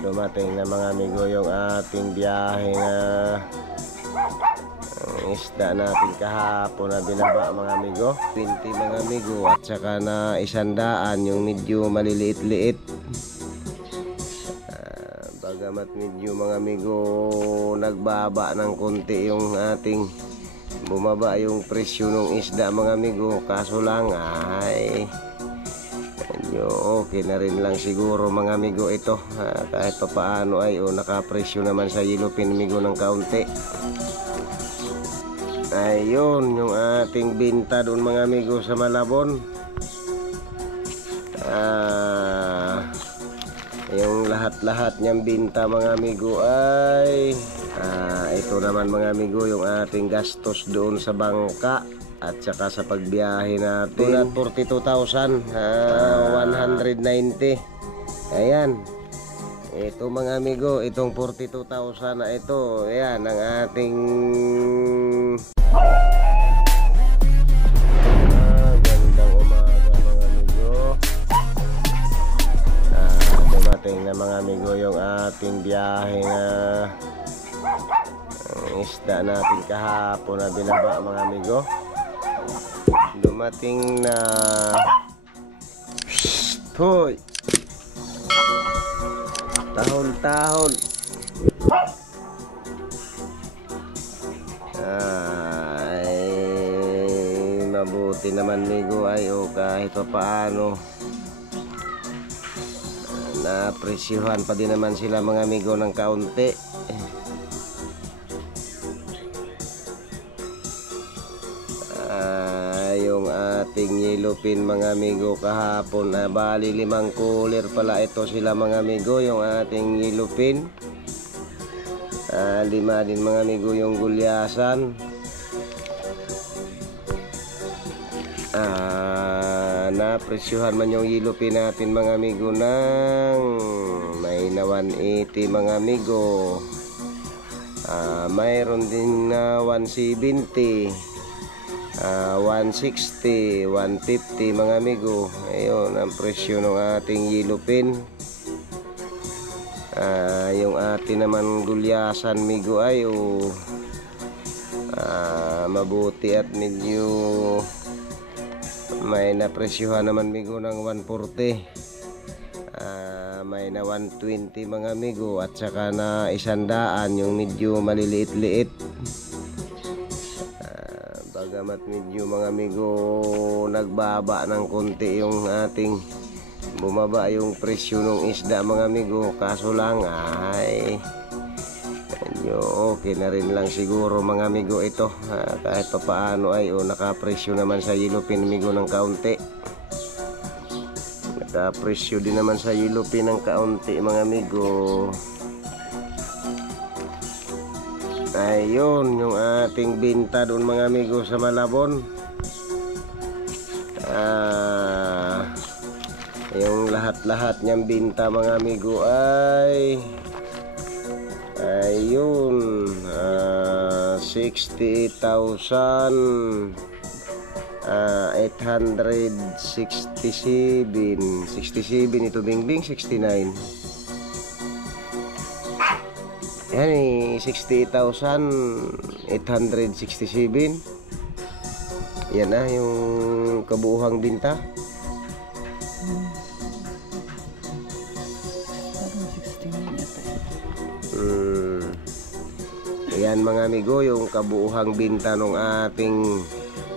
Dumating na mga amigo yung ating biyahe na isda natin kahapon na binaba mga amigo, 20 mga amigo, at saka na 100 yung medyo maliliit-liit. Bagamat medyo mga amigo nagbaba ng konti yung ating bumaba yung presyo ng isda mga amigo, kaso lang ay okay na rin lang siguro mga amigo ito, kahit pa paano ay nakapresyo naman sa yellowfin amigo ng kaunti. Ayun yung ating binta doon mga amigo sa Malabon. Yung lahat-lahat niyang binta mga amigo ay ito naman mga amigo yung ating gastos doon sa bangka at saka sa pagbiyahe natin, 42,190. Ayan, ito mga amigo, itong 42,000 na ito, ayan ang ating gandang umaga mga amigo. Dumating na mga amigo yung ating biyahe na isda natin kahapon na binaba mga amigo. Dumating na hoy tahon-tahon. Ay mabuti naman migo ay kahit pa paano napresyuhan pa din naman sila mga amigo ng kaunti. Yung ating yellowfin mga amigo kahapon, bali 5 cooler pala ito sila mga amigo, yung ating yellowfin. 5 din mga amigo yung gulyasan. Napresyuhan man yung yellowfin natin mga amigo ng may na 180 mga amigo. Mayroon din na 170, 160, 150 mga amigo. Ayun ang presyo ng ating yellowfin. Yung atin naman gulyasan migo ay mabuti at medyo may napresyuhan naman migo ng 140, may na 120 mga amigo, at saka na 100 yung medyo maliliit-liit. Bagamat medyo mga amigo nagbaba ng konti yung ating bumaba yung presyo ng isda mga amigo, kaso lang ay okay na rin lang siguro mga amigo ito, kahit pa paano ay nakapresyo naman sa yellowfin amigo ng kaunti. Nakapresyo din naman sa yellowfin ng kaunti mga amigo. Ayun yung ating binta doon mga amigo sa Malabon. Yung lahat-lahat niyang binta mga amigo ay ayun 68,867 ito bingbing 69. Yan 68,867. Yan na yung kabuuhang binta. Ayan mga amigo yung kabuuhang binta ng ating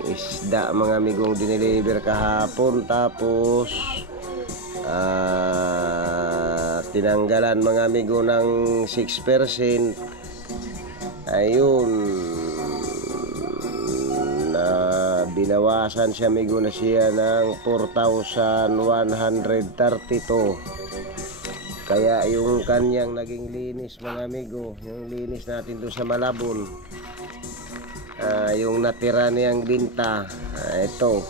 isda mga amigong dineliver kahapon, tapos tinanggalan mga amigo ng 6%. Ayun na binawasan siya amigo na siya ng 4,132. Kaya yung kanyang naging linis mga amigo, yung linis natin doon sa Malabon, yung natira niyang binta, ito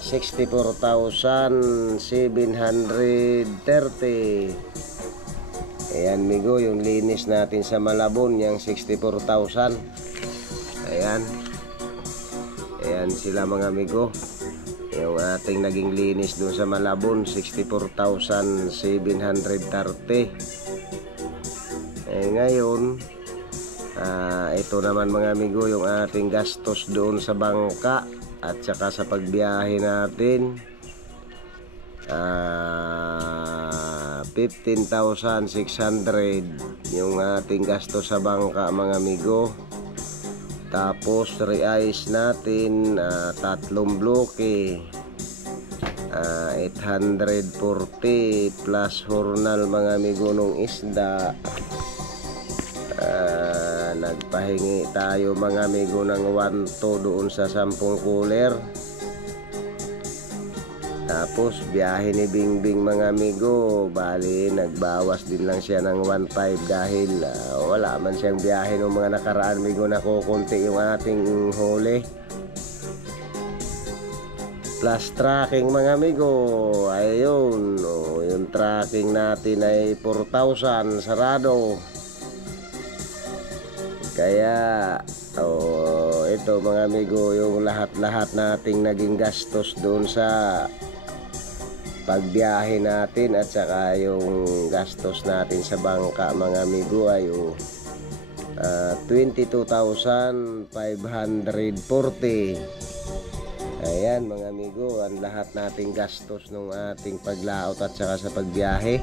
64,730. Ayan amigo yung linis natin sa Malabon, yung 64,000. Ayan sila mga amigo. Yung ating naging linis doon sa Malabon, 64,730. Ngayon, ito naman mga amigo yung ating gastos doon sa bangka at saka sa pagbiyahe natin. 15,600 yung ating gastos sa bangka mga amigo. Tapos re-ice natin, 3 bloke, 840 plus hornal mga amigo nung isda. Nagpahingi tayo mga amigo ng 1-2 doon sa 10 cooler. Tapos biyahe ni Bingbing mga amigo, bali nagbawas din lang siya ng 1.5 dahil wala man siyang biyahe ng mga nakaraan amigo, na kukunti yung ating huli. Plus tracking mga amigo, ayun, yung tracking natin ay 4,000 sarado. Kaya ito mga amigo yung lahat-lahat nating naging gastos doon sa pagbiyahe natin at saka yung gastos natin sa bangka mga amigo ay 22,540. Ayan mga amigo, ang lahat nating gastos ng ating paglaot at saka sa pagbiyahe.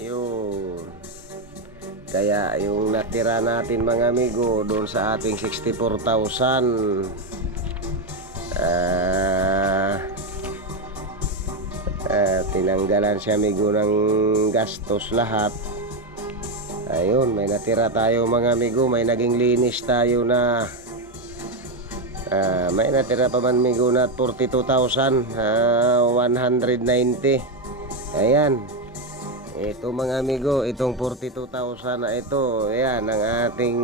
Ayun. Kaya yung natira natin mga amigo doon sa ating 64,000, tinanggalan siya amigo ng gastos lahat. Ayun, may natira tayo mga amigo, may naging linis tayo na may natira pa man amigo na 42,190. Ayan, ito mga amigo, itong 42,000 na ito, ayan ang ating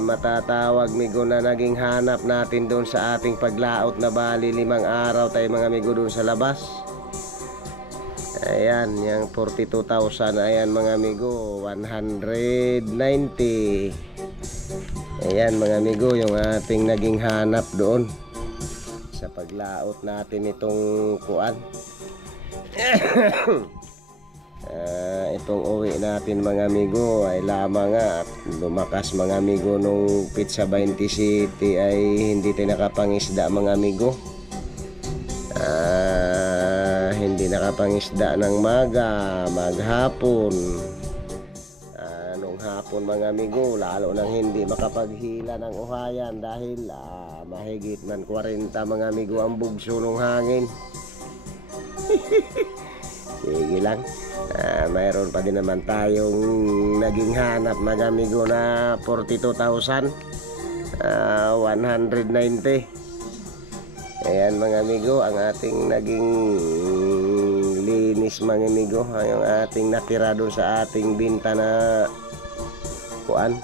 matatawag amigo na naging hanap natin doon sa ating paglaot na bali 5 araw tayo mga amigo doon sa labas. Ayan, yung 42,000, ayan mga amigo, 190. Ayan mga amigo, yung ating naging hanap doon sa paglaot natin itong kuan. Itong uwi natin mga amigo ay lamang at lumakas mga amigo nung Pizza 20 City ay hindi tayo nakapangisda mga amigo. Hindi nakapangisda ng maghapon. Nung hapon mga amigo lalo nang hindi makapaghila ng uhayan dahil mahigit man 40 mga amigo ang bugso ng hangin. Sige lang, mayroon pa din naman tayong naging hanap mga amigo na 42,190. Ayan mga amigo, ang ating naging linis mga amigo, yung ating natira doon sa ating binta na kuan.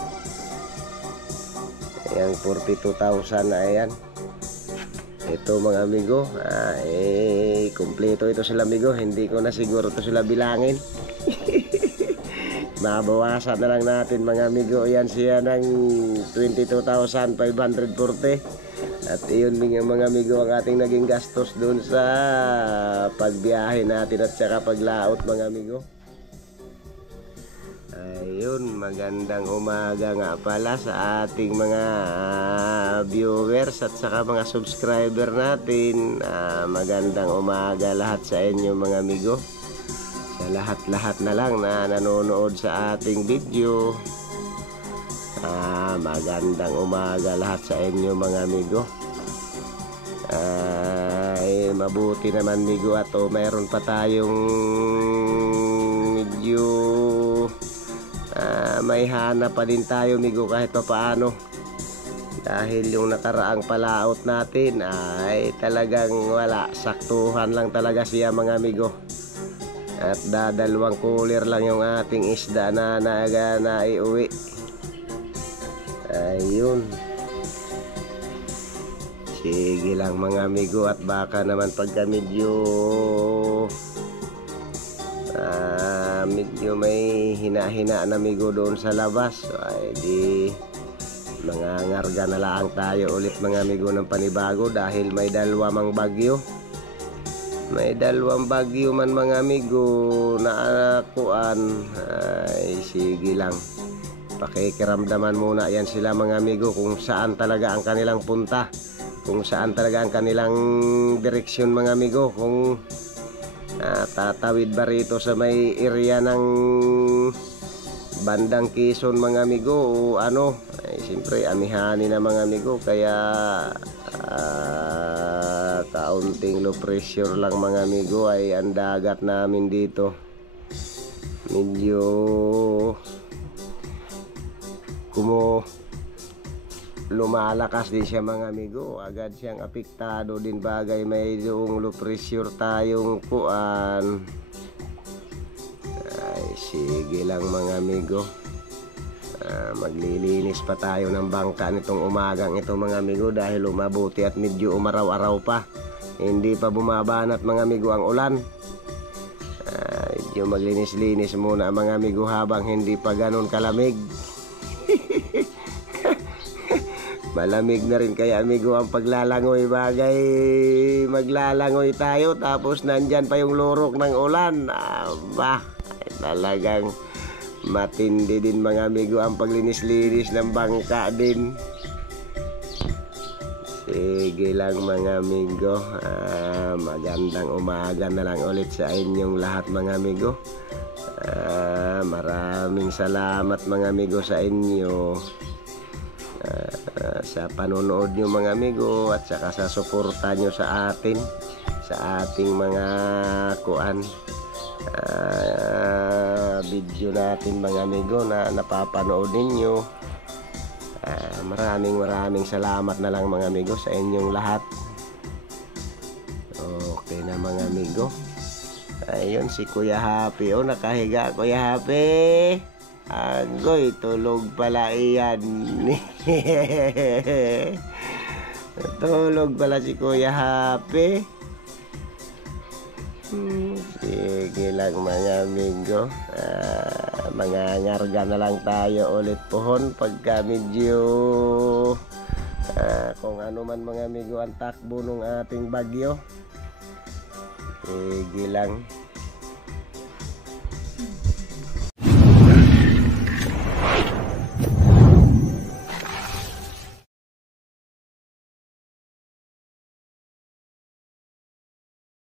Ayan, 42,000 na ayan. Ito mga amigo, kumpleto ito sila amigo, hindi ko na siguro ito sila bilangin. Mabawasan na lang natin mga amigo, yan siya ng 22,540. At iyon mga amigo ang ating naging gastos dun sa pagbiyahe natin at saka paglaot mga amigo. Ayun, magandang umaga nga pala sa ating mga viewers at saka mga subscriber natin. Magandang umaga lahat sa inyo mga amigo. Sa lahat-lahat na lang na nanonood sa ating video. Magandang umaga lahat sa inyo mga amigo. Mabuti naman amigo at mayroon pa tayong medyo may hanap pa din tayo amigo kahit pa paano, dahil yung nakaraang palaot natin ay talagang wala, saktuhan lang talaga siya mga amigo. At dadalawang cooler lang yung ating isda na naiuwi. Ayun, sige lang mga amigo, at baka naman pagka medyo may hina-hina na amigo doon sa labas, ay di Mangangarga na lang tayo ulit mga amigo ng panibago dahil may dalawa mang bagyo. May dalawang bagyo man mga amigo na kuan. Ay sige lang, pakikiramdaman muna yan sila mga amigo kung saan talaga ang kanilang punta, kung saan talaga ang kanilang direksyon mga amigo. Kung tatawid ba rito sa may area ng bandang Quezon mga amigo o ano, ay siyempre amihani na mga amigo. Kaya kaunting low pressure lang mga amigo ay ang dagat namin dito. Medyo lumalakas din siya mga amigo, agad siyang apektado din bagay may yung low pressure tayong kuan. Ay sige lang mga amigo, maglilinis pa tayo ng bangka nitong umagang ito mga amigo dahil umabuti at medyo umaraw-araw pa, hindi pa bumabanat mga amigo ang ulan. Medyo maglinis-linis muna mga amigo habang hindi pa ganun kalamig. Malamig na rin kaya amigo ang paglalangoy, bagay maglalangoy tayo tapos nandyan pa yung lurok ng ulan. Talagang matindi din mga amigo ang paglinis-linis ng bangka din. Sige lang mga amigo, magandang umaga na lang ulit sa inyong lahat mga amigo. Maraming salamat mga amigo sa inyo, sa panonood nyo mga amigo at saka sa suporta nyo sa atin, sa ating mga kuan video natin mga amigo na napapanood ninyo. Maraming salamat na lang mga amigo sa inyong lahat. Okay na mga amigo. Ayun si Kuya Happy, nakahiga Kuya Happy. Agoy, tulog pala iyan. Tulog pala si Kuya Happy. Sige lang mga amigo, mangangarga na lang tayo ulit pohon pagka medyo kung ano man mga amigo ang takbo ng ating bagyo. Sige lang.